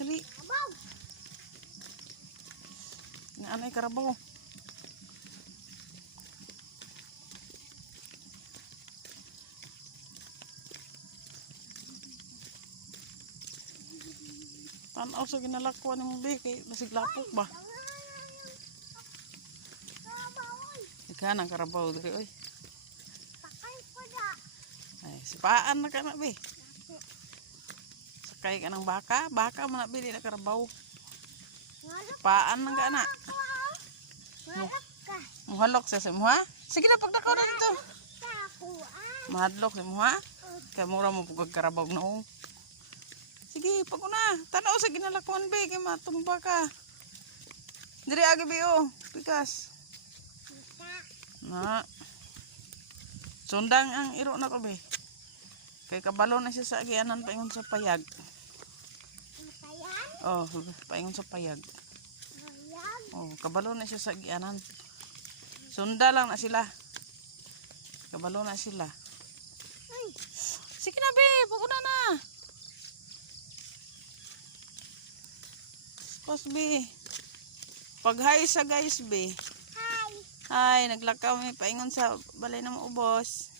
Dali. Anay karabaw. Tanaw sa ginalakuan ni mo be kay masiglapok ba? Ika nang karabaw diri oy. Ay, sipaan na ka na be. Sakay ka ng baka, baka mo na be di na karabaw. Sipaan na ka na. Muhalok sa mo ha? Sige na pagdakaw na dito. Mahadlok sa mo ha? Kaya mura mo pugag karabaw noong. Sige, pag una. Tanaw sa ginalakuan be, kaya matumba ka. Diri agi be oh, pikas. Na. Sundang ang iro na ko be. Kay kabalo na siya sa agianan paingon sa payag. Oh, paingon sa payag. Oh, kabalo na siya sa agianan. Sunda lang na sila. Kabalo na sila. Sige na be, pag una na. Pas be. Pag hi sa guys be. Hi. Hi, naglakaw may paingon sa balay ng ubos.